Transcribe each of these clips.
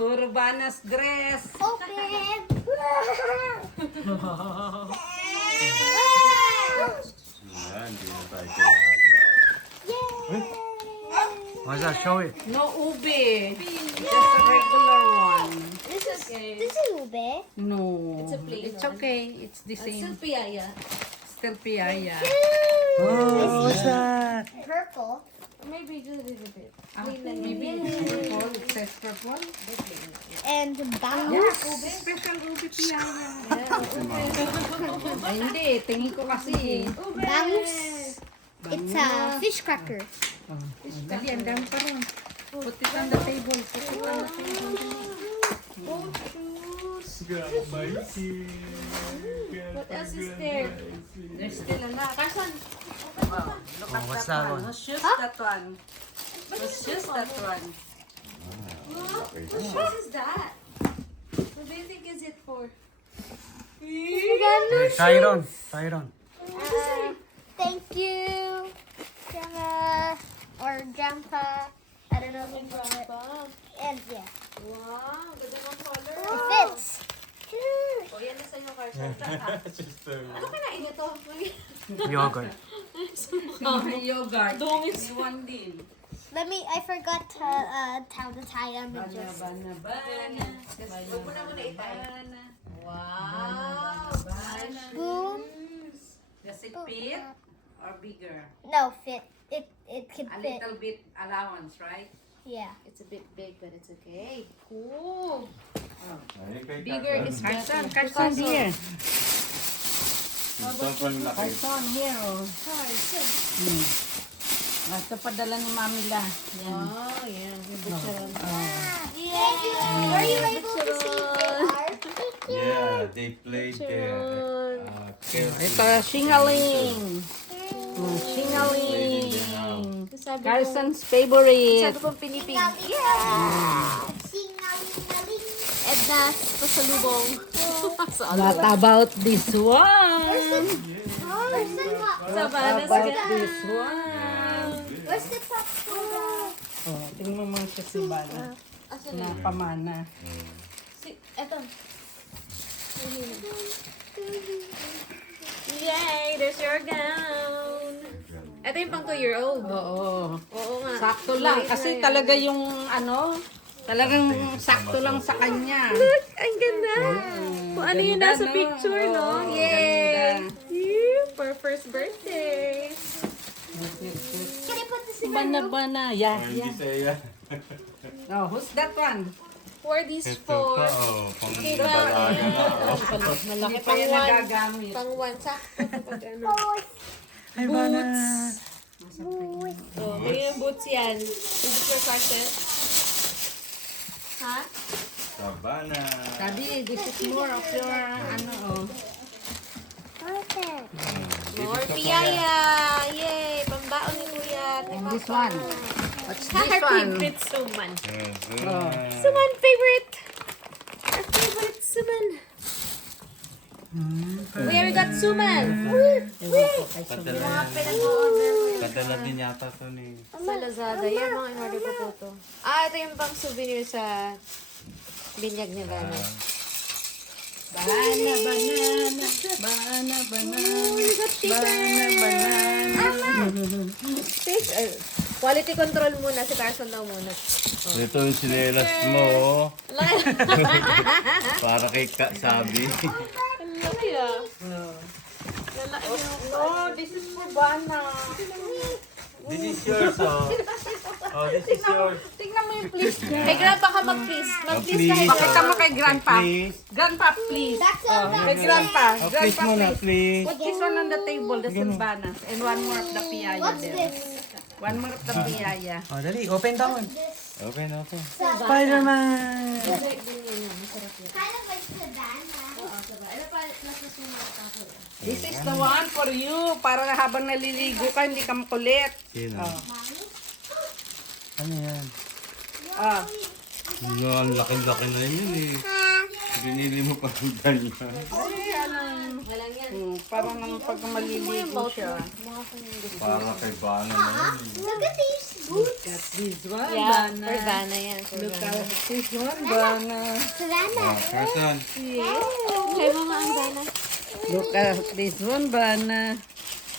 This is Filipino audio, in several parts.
Urbanas dress. Open! Yan, hindi na tayo kailangan. Yay! What's that? Show it. No ube. Just a regular one. This is ube. No. It's a plain It's one. okay. It's the It's same. still piyaya. Still piaya. Oh, what's that? Purple. Maybe just a little bit. Ah, Plain lang maybe yun. it's purple. It says purple. And Yes. bangus. Special ube piaya. Yeah. Ay, hindi. Tingin ko kasi. Bangus. It's a fish cracker. Dali, ang dami pa rin. Put it on the table. Put it on the table. What else is there? There's still a lot. Carson, Wow. Look at what's that that one. one? Who's just that one? Who's just that one? what shoes is that? What do you think is it for? Tyron. Tyron. Thank you, Grandma or Grandpa. I don't know who brought it. And yeah, Wow, ganda ng color. it fits. O, yan na sa'yo, Carson. Ano kinain ito? Yogurt. Yogurt. Dungis. Iwan din. I forgot to tell the tie on the just. Bana. Huwag mo na muna itay. Wow. Boom. Does it fit or bigger? No, fit. It can A fit. little bit allowance, right? Yeah. It's a bit big, but it's okay. Cool. Bigger Bigger is better. Carson here. Sobrang laki. Carson here. Oh. Ito padala ni Mami La. Yan. Oh, yeah. Yung butcheron. Yay! Were you able to see AR? Yeah, they played there. Ito, shingaling. Shingaling. Sabi ko, Carson's favorite. sabi kong pinipig. Singaling-ngaling. Edna's pasalubong. What about this one? Where's the top? Sabanas About ka. this one? Where's the top? Oh, tingnan mo mga siya si Bana. Asan Na na? pamana. Eto. Yay! There's your gown. Ito yung pang 2-year-old. Oo. Oo nga. Sakto lang. Kasi talaga yung ano, talagang sakto lang sa kanya. Look! Ang ganda! Kung ano yung Ganda, nasa no? picture, no? Oo, Yay! ganda. For first birthday. Can I put this in my room? Bana. Yeah, Hindi yeah. saya. Oh, who's that one? Who are these Ito for? pa, oh. Pang Diba? dalaga na ako. Hindi pa pang yan one. nagagamit. Pang one. Sakto kapag ano. Hey, Bana. Oh, kaya yung boots yan. Is it for Carson? Ha? Sabana. Sabi, this is more of your, ano, oh. More piyaya! Yay! Pambaon ni Kuya. And this one. What's this Our one? favorite suman. Oh. Suman favorite! Our favorite suman. Kuya, we got suman! Kadala din yata to ni... Sa Lazada. Yan, mga in-order ko po to. Ah, ito yung pang souvenir sa binyag ni Bana. Banana. Banana. Quality control muna. Si Carson daw muna. Ito yung sinelas mo, oh. Para kay Sabi. Ang laki ah. Oh, this is for Bana. This is yours, oh. Oh, this is yours. Tingnan mo yung please. Kay Grandpa ka mag-please. Mag-please please. ka. Pakita mo kay Grandpa. Please. Grandpa, please. That's Oh, kay Grandpa. Oh, please Grandpa, muna, please. please. Put this one on the table, the silvanas. And one more of the piaya What's there. this? One more of the piaya. Oh, dali. Open down. Okay na ako. Spider-Man. Kind of like Savannah. This is the one for you. Para habang naliligo ka, hindi ka makulit. Sino? Ano yan? Ah, No, ang laki-laki na yun eh. Binili mo pa ang ganyan. Walang yan. parang pag maliligo siya. Para kay Bana na yun eh. Look at these Look at this one, Yeah, Bana. for Vanna yan. For Look Vanna. at this one, Bana. Savannah. Oh, Carson. Kaya mo nga ang Vanna. Look at this one, Bana.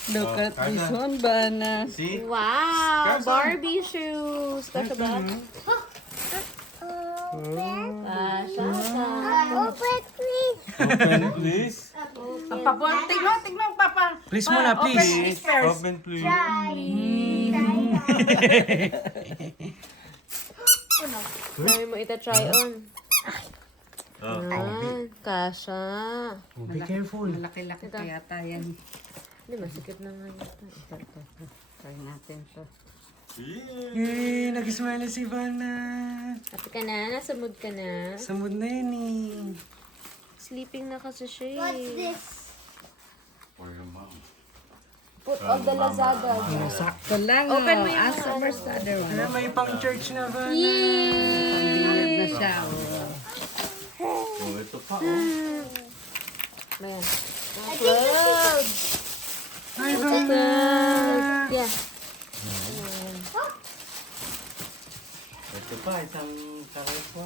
Look Oh, at this Carson. one, Bana. See? Wow! Carson. Barbie shoes! Kasha ba? Open, please. Open, please. Tignan, Papa. Please muna, please. Please. Open, please. Dami mo ita-try on. Oh. Kasha. Oh, be careful. Malaki-laki pa yata yan. Hindi, masikip na nga ito. Ito. Try natin to. Yay! Nag-smile na si Vanna. Ate ka na? Nasa mood ka na? Sa mood na yun eh. Sleeping na kasi siya What's eh. this? For your mom. Put on the Lazada. Sakto lang. Open mo oh. yung As mga first the other one. Kaya may pang church na Vanna. Pambiyad na siya. Oh. Oh, ito pa, oh. Ayan. I think this is... Hi Vanna! Yeah. Ito pa, isang kakay pa.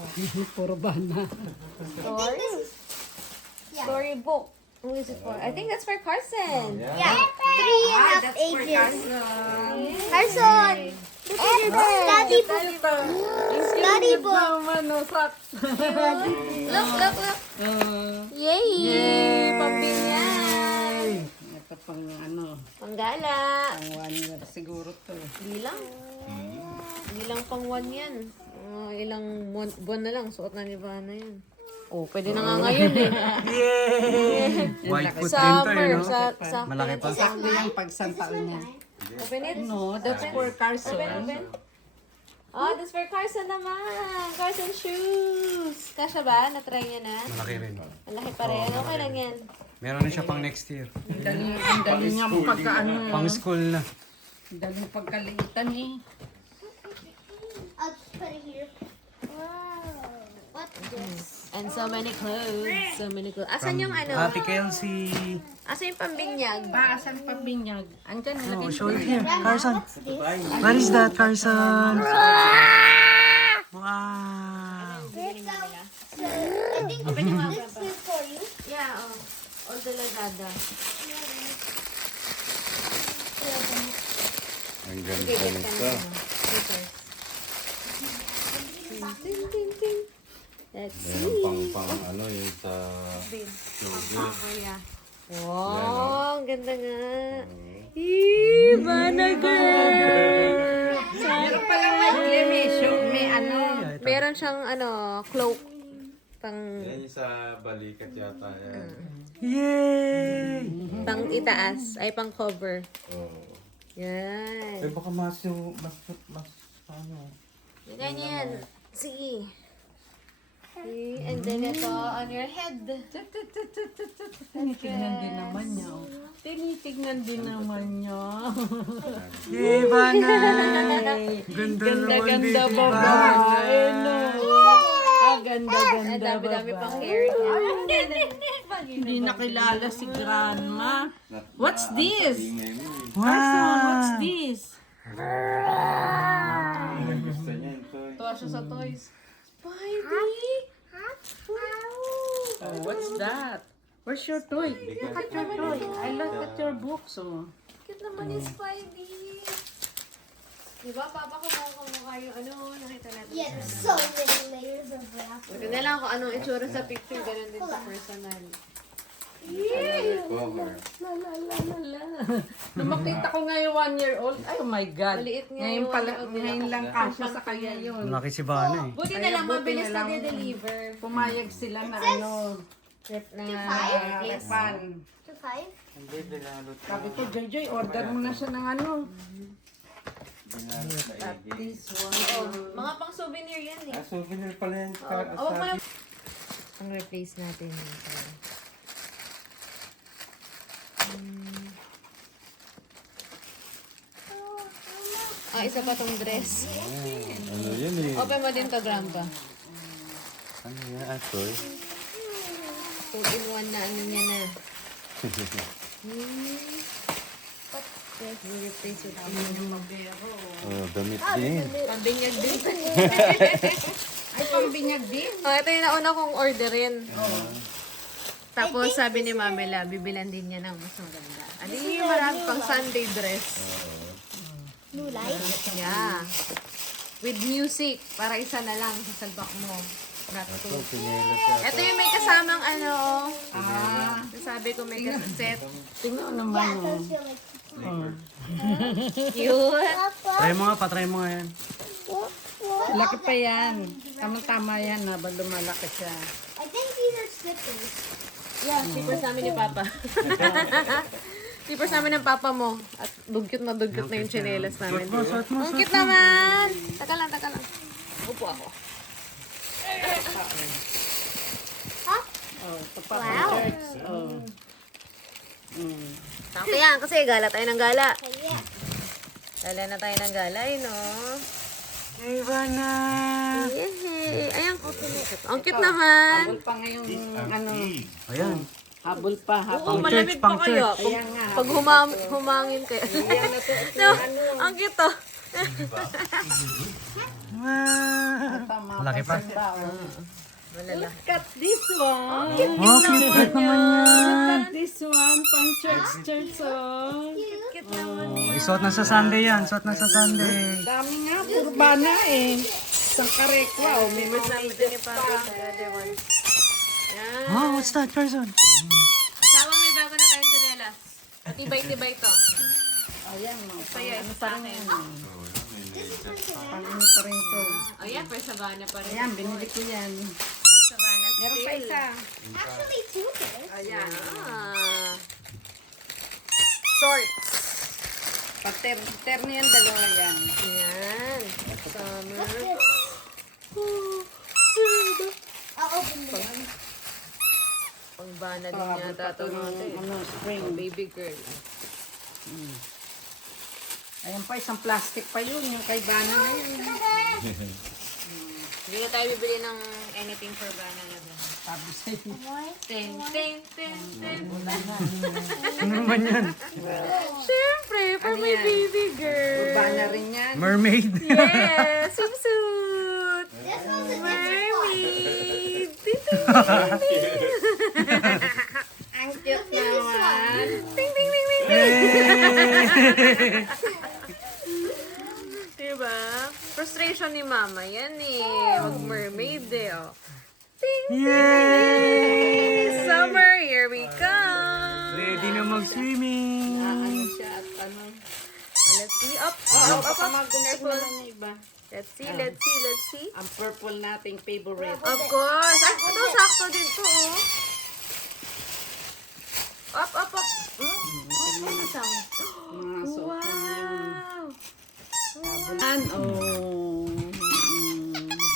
Puro Bana. Story? Storybook. Who is it for? I think that's for Carson. Yeah, 3.5 ages. Carson! Look at your study book. Study book. Ano, socks. Look, look, look. Yay! Pambilyan. Ito pang ano, Panggala. pang 1 year siguro to. Hindi lang. Hindi lang pang 1 yan. Ilang buwan na lang. Suot na ni Vanna yan. Oh, pwede na nga ngayon eh. Yay! White foot din to eh, Summer. no? Sa Malaki pa. Sakto yung pagsantaon niya. Open it. No, that's for Carson. Open. Oh, that's for Carson naman. Carson shoes. Kasha ba? Na-try niya na? Malaki rin. Malaki pa rin. Okay lang yan. Meron na siya pang next year. Ang dali niya pagkaano. Pang school na. Ang dali pagkaliitan eh. I'll just put it here. Wow. What's this? And so many clothes. So many clothes. Asan yung ano? Ate Kelsey. Asan yung pambinyag? Baasan pa binyag. Andyan, Oh, lagay show it here. Carson. What's this? What is that, Carson? Wow. So, I think this is for you. Yeah, oh. All the Lazada. Ang ganda Okay, get nito. ka na. Scissors. Ting, ting, ting. Let's Meron see. pang ano yung sa shoulder. Oh, yeah. Wow, ang ganda nga. Eee, Vanna girl! Meron palang may may ano. Meron siyang ano, cloak. Pang, Yan yung sa balikat yata yan. Yay! pang itaas. Ay, pang cover. Oh. Yan. Eh baka mas ano. Ganyan. Sige. See? And then ito on your head. Tinitignan din naman niya. oh. Tinitignan din naman niya. Yay, Vanna! Ganda naman, Ganda baby babae, no? Ah, Ang ganda dami-dami babae. pang hair niya. Hindi nakilala si Grandma. What's this? Wow! What's this? Gusto niya ito. Tuwa siya sa toys. Spidey! Oh, what's that? Where's your toy? Look at your toy. I look at your books, oh. Cute naman ni Spidey. Diba, Papa, kumukha yung ano, nakita natin. Yeah, there's so many layers of wrap. Buti na lang kung anong itsura sa picture, ganun din sa personal. Cover. La la la la la. Nung makita ko nga yung 1-year-old, ay oh my God. Maliit nga Ngayon yung pala, 1-year-old, ngayon lang kasya sa kanya yun. Malaki si Vanna eh. Buti na Kaya lang, buti mabilis na na lang. de-deliver. Pumayag sila na ano, Trip na repan. 2.5? Hindi, dinalot ka. Sabi ko, Joy, order mo na siya ng ano. Dinalot sa At igi. this one. Oh, mga pang souvenir yan eh. Ah, souvenir pala yan. Oh, wag mo yung... Ang replace natin dito. Ah, isa pa tong dress. Ano yun eh? Open mo din to, Grandpa. Ano yan? Atoy? 2-in-1 na ano niya na. replace with Damit din. Pambinyag din. Ay, pambinyag din. Oh, ito yung nauna kong orderin. Tapos sabi ni Mamela, bibilan din niya ng mas maganda. Ano yung marami pang Sunday dress. New light. Yeah. With music. Para isa na lang sa salbak mo. Not two. Ito yung may kasamang ano, oh. Sabi ko may kaset. Tingnan mo naman. Yeah, Oh. so feel like Cute. Try mo nga, patry mo nga yan. Laki pa yan. Tama-tama yan habang lumalaki siya. I think these are slippers. Slippers namin ni Papa. Slippers namin ng Papa mo. At dugyot na yung tsinelas namin. Suot mo, Ang cute naman! Taka lang. Upo ako. Oh, tapat Wow. ng church. Oh. Sakto yan kasi gala tayo ng gala. Yeah. Gala na tayo ng gala, no? Hey, Ivana! Yay! Ay, ang cute naman. Habol pa ngayong ano. Ayan. Habol pa. Oo, Habol. malamig pa pang kayo. Ayan nga. Pag humangin kayo. Ayan na to. No, ang cute to. Tama. Malaki pa. Malala. Look at this one. Oh, cute naman yan. Look at this one. Pang church. Oh. Cute naman. Oh, isuot na sa Sunday yan. Suot na sa Sunday. Dami nga. Urbana eh. Isang karekwa. Oh. May Mas mga namin ito ni Papa. The other one. Yan. Oh, what's that, Carson? Kasama may bago na tayong tsinelas. Tibay-tibay to. Ayan. Saya, Ano isa pa sa rin akin. yan. Pang ano pa rin to. Ayan, per Savannah pa rin. Ayan, binili ko yan. Savannah Meron pa still. isa. Actually, two pairs. Ayan. Ah. Shorts. Paterno yan, dalawa yan. Ayan. Summer. I'll open this. Pangbana din yata ito natin. Ano, spring. Baby girl. Ayan pa, isang plastic pa yun. Yung kay Bana na yun. Hindi na tayo bibili ng anything for Bana na ba? Sabi sa'yo. Ting. Ano naman yan? Siyempre, for Ano my yan? baby girl. Bana rin yan. Mermaid. Yes! Swimsuit! This one's a different one. Mermaid! Ang cute naman. Ting! Diba? Frustration ni Mama yan eh. Wag mermaid eh. Oh. Ting! Yay! Summer, here we come! Ready na mag-swimming. Ano siya at ano. Let's see. Up! Baka mag-gunar Careful. naman niya iba. Let's see. Ang purple nating favorite. Of course. Ay, ito, sakto din to, oh. Up. Ano yung sound? Mga suot na yun. Wow! Ayan, oh.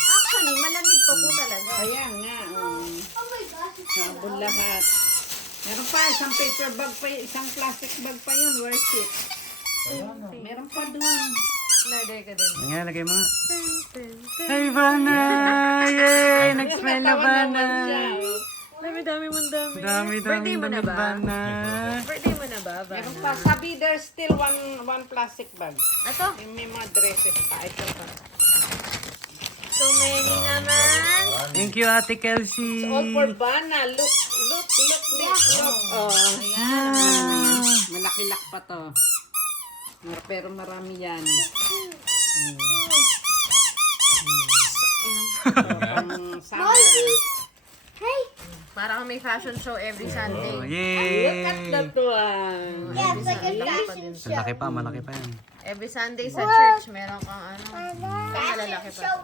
Actually, malamig pa po talaga. Kaya nga, oh. Oh my gosh, it's Sabon lahat. Meron pa, isang paper bag pa yun, isang plastic bag pa yun, worth it. Meron pa dun. Order ka din. Nga, lagay mo nga. Hey, Ivana! Yay! Nag-smell na Ivana! Dami mong dami. Dami Birthday mo na damit, ba? Ivana. Birthday mo na ba, Meron Vanna? pa, sabi there's still one plastic bag. Ito? Yung may mga dresses pa. Ito pa. So many naman. Thank you, Ate Kelsey. All for Bana. Look. Oh, Ayan. malaki-lak pa to. Pero marami yan. Summer. Hey! Parang may fashion show every Sunday. Oh, Look yay! at that one. Yeah, it's like a Malaki pa fashion din. show. Malaki pa yan. Every Sunday sa church, meron kang ano. Malalaki Fashion pa. show.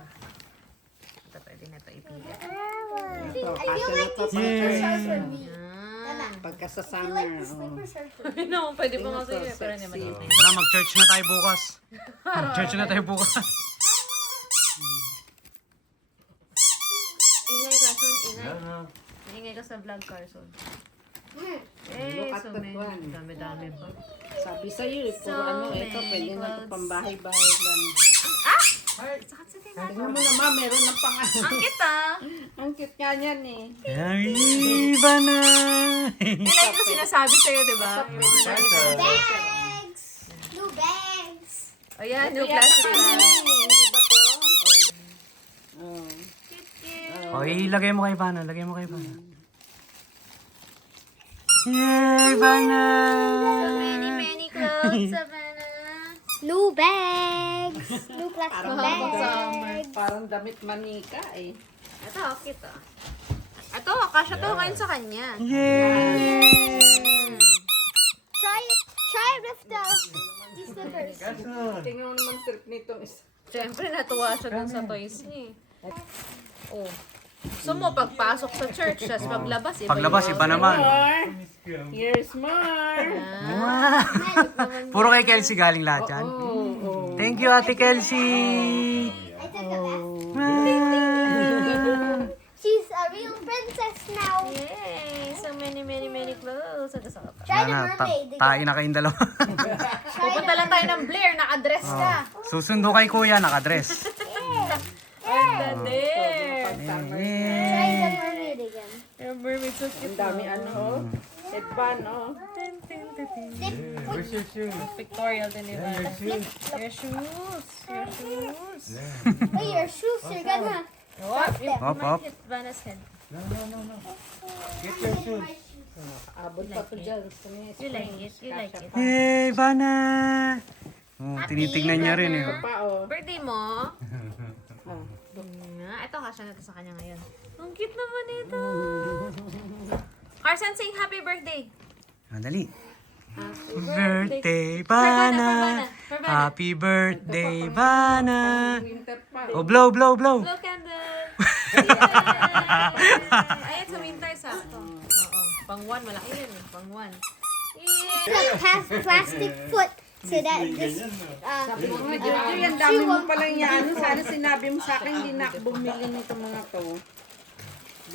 Ito, pwede na ito ipili. Ito, I feel kasya na like to. these slippers are for me. Ah. Pagka sa I feel summer. like the Oh. slippers are for me. No, pwede pa Tingnan kasi to, pero hindi sexy. maliit. Tara, mag-church na tayo bukas. Mag-church na tayo bukas. Ingay, Carson. Ingay. Ingay ka sa vlog, Carson. Eh, Look at so that many. one. Dami pa. Sabi sa'yo, puro So ano, ito, many pwede na ito clothes. pambahay-bahay lang. Sakit sa tingnan. Tingnan mo naman, meron ng pang ano. Ang kita. Ang cute nga yan eh. Yay, Ivana! Kailan yung sinasabi sa'yo, di ba? Bags! Ayan, yung Yata plastic ano bag. eh, hindi ba to? Oh. O, ilagay mo kay Ivana. Lagay mo kay Ivana. Yay, Ivana! Many clothes, Savannah. New bags. New plastic Parang bags. parang damit manika eh. Ito, cute ah. Ito, kasya to ngayon sa kanya. Yay! Try it with these slippers. Tingnan mo naman trip nito isa. Siyempre, natuwa siya dun sa toys niya. Oh. Gusto mo, pagpasok sa church, tapos paglabas, iba Paglabas, yun. iba naman. More. Here's more. Puro kay Kelsey galing lahat yan. Thank you, Ate Kelsey! I took the best. Ah. She's a real princess now. Yay! So many clothes. Ito sa kapatid. Try the Sana, mermaid again. tain na kayong dalawa. Pupunta lang tayo ng Blair, naka-dress ka. Susundo kay Kuya, nakadress. Ang there. Try the mermaid again. Yung mermaid so cute. Ang dami ano oh. Headband oh. Where's your shoe? Pictorial din yun. Your shoes. Hey, your shoes are gonna. What? You Hop, hop. might hit Vanna's head. Get your shoes. Abot pa to dyan. You like it? You like it? Yay, Ivana! Oh, tinitignan niya rin eh. Pa oh. Birthday mo? Ito, kasya na to sa kanya ngayon. Ang cute naman ito. Carson, sing happy birthday. Dali. Happy Birthday, Ivana. Bana! Happy birthday, Bana! Winter pa. Oh, blow, blow, blow! Blow candle. Yay! Ayan, sa winter, sakto. Oo. Pang 1, malaki yun eh. Pang 1. Yay! Look, plastic foot. So that this Ito yan, dami mo palang yan. Ano, sana sinabi mo sa akin, hindi na ako bumili nito mga to.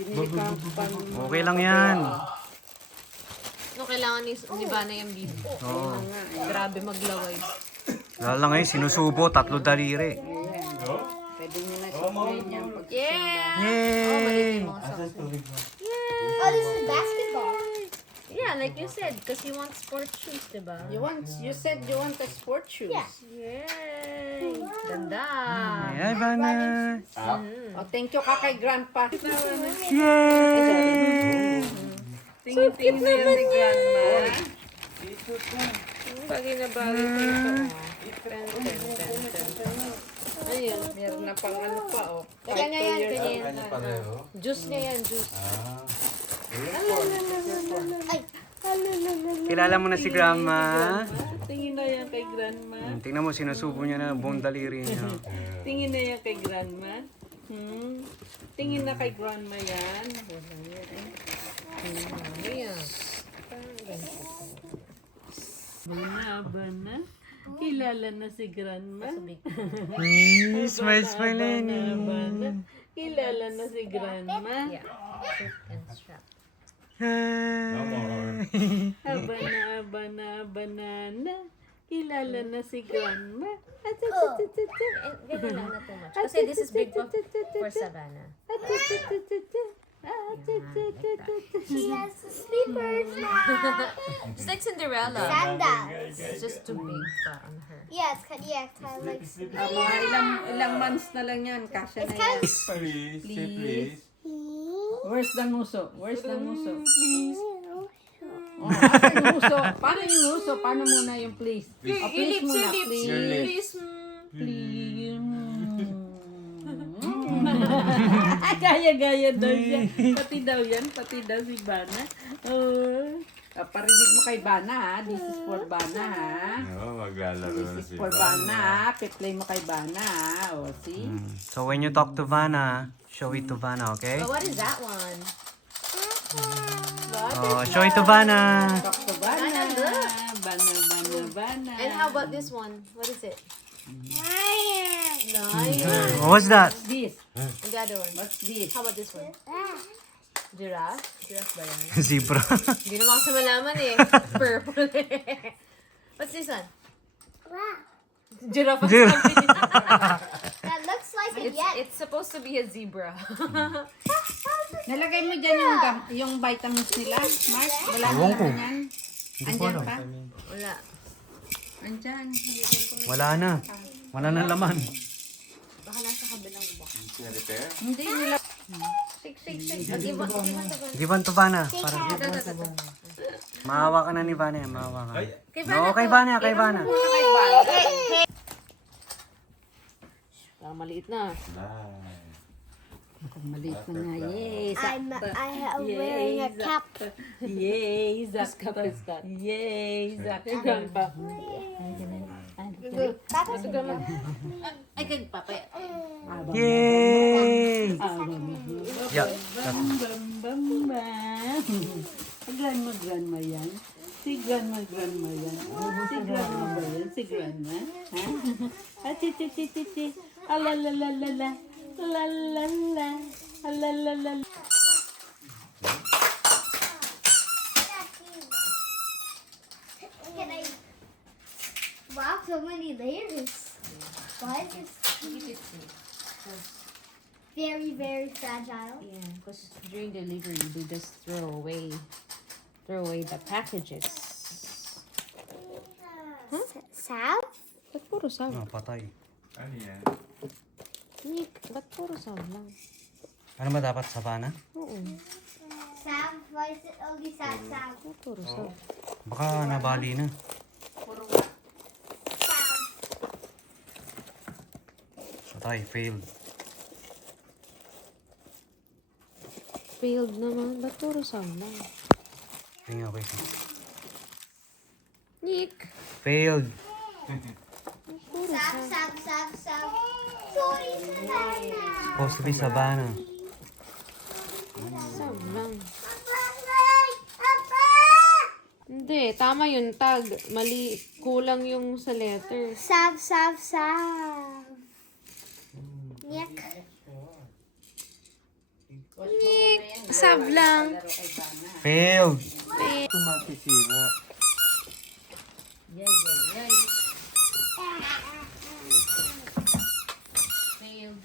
Binili ka pang... Okay lang yan. No, kailangan ni Vanna yung bibi. Oo. Grabe maglaway. Lalo lang ngayon, sinusubo, 3 daliri. Pwede nyo na subuhin yan. Yeah! Yay! Oh, maliit yung mga socks. oh, this is basketball. Yeah, like you said, because you want sports shoes, diba? You said you want a sport shoes. Yeah. Yay! Ganda! Yay, Ivana! Oh, thank you ka kay Grandpa. Yay! Tingin-tingin na yan si Grandma. Bagay na bagay ko ito. Ayun, meron na pang ano pa oh. Kanya niya yan, kanya yan. Kanya pareho. Juice niya yan, juice. Kilala mo na si Grandma. Tingin na yan kay Grandma. Tingnan mo, sinusubo niya na buong daliri niya. Tingin na yan kay Grandma. Tingin na kay Grandma yan. Ayan. Bana. Kilala na si Grandma. Smile, smile, Lenny. Kilala na si Grandma. Yeah. Shoot and strap. Banana. Kilala na si Grandma. Ganyan lang na too much. Kasi this is big for Savannah. She has the sleepers now. It's like Cinderella. Sandals. It's just too big pa on her. Yeah, it's kind of like. Mga ilang months na lang yan. Kasya na yan. Please, say please. Where's the muso? Where's the muso? Oh, asan yung muso? Paano yung muso? Paano muna yung please? Oh, please muna. Please. Please. Gaya-gaya daw yan. Pati daw si Bana. Oh. Parinig mo kay Bana ha. This is for Bana ha. Oo, maglalaro na This si is for Bana ha. Piplay mo kay Bana ha. O, see? So when you talk to Vanna, show it to Vanna, okay? But what is that one? Oh, show it to Vanna. Talk to Bana. Bana, look. Bana. And how about this one? What is it? Lion. What's that? What's this? And the other one. What's this? How about this one? Giraffe? Giraffe ba yan? Zebra. Hindi naman kasi malaman eh. Purple eh. What's this one? Giraffe. Giraffe. That looks like a yen. It's supposed to be a zebra. Nalagay mo dyan yung vitamins nila, Mark? Wala na naman yan. Andyan pa? Wala. Andyan. Wala na. Wala na laman. Baka nasa kabilang box. Repair? Hindi nila. Giban to Vana. Para maawa ka na ni Vana. Maawa ka. Oo, kay Vana. Kay Vana. Parang maliit na. Maliit na nga. Yay! I am wearing a cap. Yay! Piskat, piskat. Yay! Kay Grandpa. Tapos Ay, kay Papa. Yay! Yeah. Grandma yan. Si grandma yan. Si grandma ba yan? Si grandma? Ha? Ati. Alalalala. Lalala. Alalalala. can I? Wow, so many layers. Why is this very, very fragile? Yeah, because during delivery, they just throw away the packages. Salve? Ba't puro saw? Oh, patay. Ano yan? Nick, ba't puro saw lang? Ano ba dapat sa Vana? Oo, Salve? Why is it only salve? ba't puro saw? Baka nabali na. Salve. Patay, failed. Failed naman, ba't puro saw lang? Tingnan ko ito. Nick, Failed. Salve. Sorry, Savannah. Supposed to be sa Vana. saw lang. Papa! Hindi, tama yung tag. Mali, kulang yung sa letter. Salve. Nick. Nick, sab lang. Failed. Ito masisira. Failed.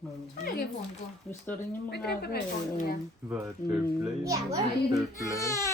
Ano yung phone ko? Gusto rin yung mga Pwede rin pa may phone ko yan. Butterfly. Yeah, we're- Butterfly.